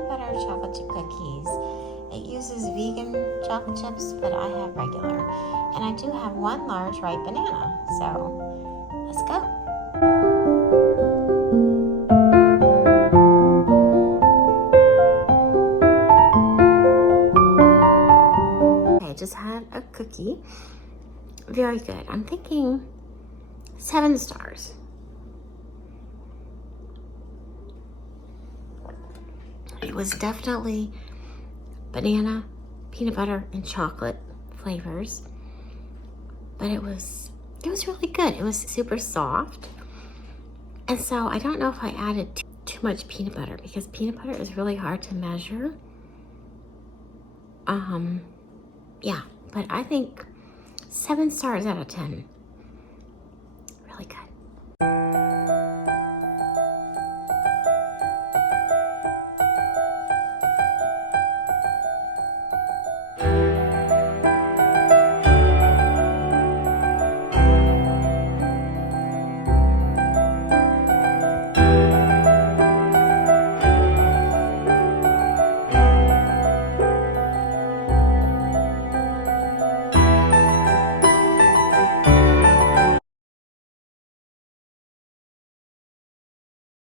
peanut butter chocolate chip cookies. It uses vegan chocolate chips, but I have regular. And I do have one large ripe banana. So let's go. Okay, I just had a cookie. Very good. I'm thinking 7 stars. It was definitely banana, peanut butter, and chocolate flavors. But it was really good. It was super soft. And so I don't know if I added too much peanut butter because peanut butter is really hard to measure. Yeah, but I think 7 stars out of 10. Really good.